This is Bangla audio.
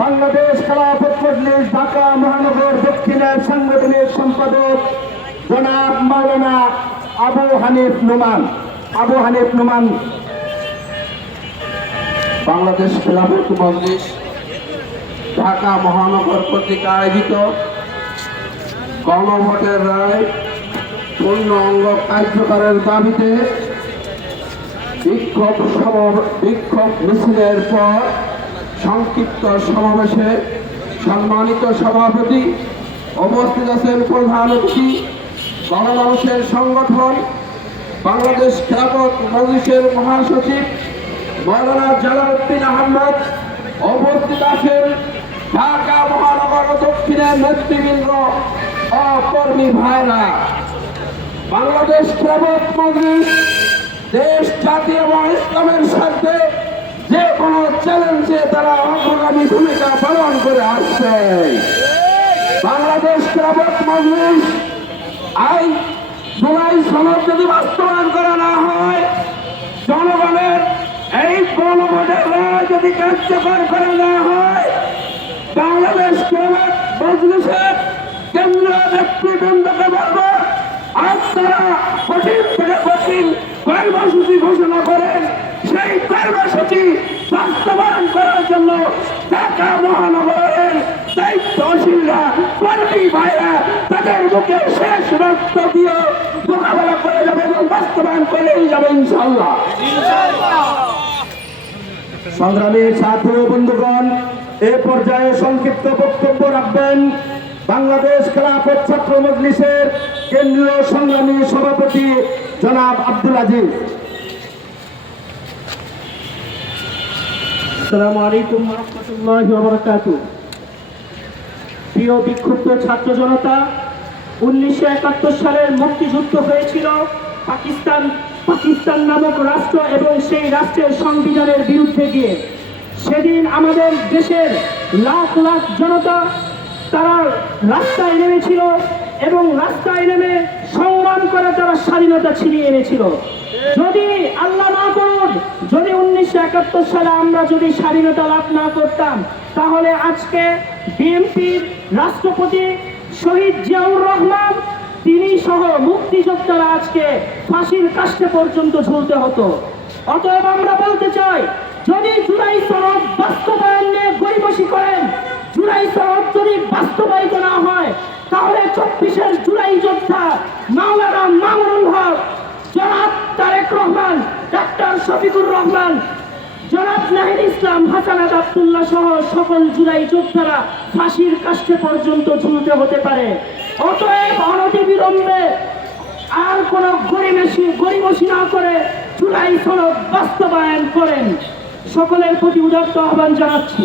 বাংলাদেশ খেলাফত মজলিস ঢাকা মহানগর দক্ষিণের সাংগঠনিক সম্পাদক জনাব মাওলানা আবু হানিফ নোমান। বাংলাদেশ খেলাফত মজলিস ঢাকা মহানগর কর্তৃক আয়োজিত গণভোটের রায় পূর্ণ অঙ্গ কার্যকরের দাবিতে বিক্ষোভ মিছিলের পর সংক্ষিপ্ত সমাবেশে সম্মানিত সভাপতি, উপস্থিত আছেন প্রধান অতিথি, গণমানুষের সংগঠন বাংলাদেশ খেলাফত মজলিসের মহাসচিব মাওলানা জালালউদ্দিন আহমদ, উপস্থিত আছেন ঢাকা মহানগর দক্ষিণের নেতৃবৃন্দ ও কর্মী ভাইরা। বাংলাদেশ খেলাফত মজলিস দেশ, জাতি এবং ইসলামের স্বার্থে যে কোনো চ্যালেঞ্জে তারা অগ্রগামী ভূমিকা পালন করে আসছে। বাংলাদেশ খেলাফত মজলিস জুলাই সনদ যদি বাস্তবায়ন করা না হয়, জনগণের এই গণভোটের রায় যদি কার্যকর করা না হয়, বাংলাদেশ খেলাফত মজলিসের কেন্দ্রীয় নেতৃবৃন্দকে বলব, আপনারা কঠিন থেকে কঠিন কর্মসূচি ঘোষণা করেন। সেই কর্মসূচি বাস্তবায়ন করার জন্য ঢাকা মহানগরের দায়িত্বশীলরা, কর্মী ভাইরা তাদের মুখে শেষ রক্ত দিয়ে মোকাবেলা করে যাবে এবং বাস্তবায়ন করেই যাবে ইনশাআল্লাহ। সংগ্রামী সাথী ও বন্ধুগণ, এ পর্যায়ে সংক্ষিপ্ত বক্তব্য রাখবেন বাংলাদেশ খেলাফত ছাত্র মজলিসের কেন্দ্রীয় সংগ্রামী সভাপতি জনাব আব্দুল আজিজ। আসসালামু আলাইকুম ওয়া রাহমাতুল্লাহি ওয়া বারাকাতুহু। প্রিয় বিক্ষুব্ধ ছাত্র জনতা, 1971 সালের মুক্তিযুদ্ধ হয়েছিল পাকিস্তান নামক রাষ্ট্র এবং সেই রাষ্ট্রের সংবিধানের বিরুদ্ধে গিয়ে। সেদিন আমাদের দেশের লাখ লাখ জনতা তারা রাস্তায় নেমেছিল এবং রাস্তায় নেমে সংগ্রাম করে তারা স্বাধীনতা ছিনিয়ে এনেছিল। যদি আল্লাহ না করুন, যদি 1971 সালে আমরা যদি স্বাধীনতা লাভ না করতাম, তাহলে আজকে বিএনপির রাষ্ট্রপতি শহীদ জিয়াউর রহমান তিনি সহ মুক্তিযোদ্ধারা আজকে ফাঁসির কাষ্ঠে পর্যন্ত ঝুলতে হতো। অতএব আমরা বলতে চাই, যদি জুলাই সনদ বাস্তবায়ন নিয়ে গড়িমসি করেন, জুলাই সনদ যদি বাস্তবায়িত না হয়, তাহলে 24 জুলাই যোদ্ধা মাওলানা মামুনুল হক, জনাব তারেক রহমান, ডাক্তার শফিকুর রহমান, জনাব নাহিদ ইসলাম, হাসানাত আব্দুল্লাহ সহ সকল জুলাই যোদ্ধারা ফাঁসির কাষ্ঠে পর্যন্ত ঝুলতে হতে পারে। অতএব অনতিবিলম্বে আর কোনো গড়িমসি না করে জুলাই সনদ বাস্তবায়ন করেন। সকলের প্রতি উদাত্ত আহ্বান জানাচ্ছি।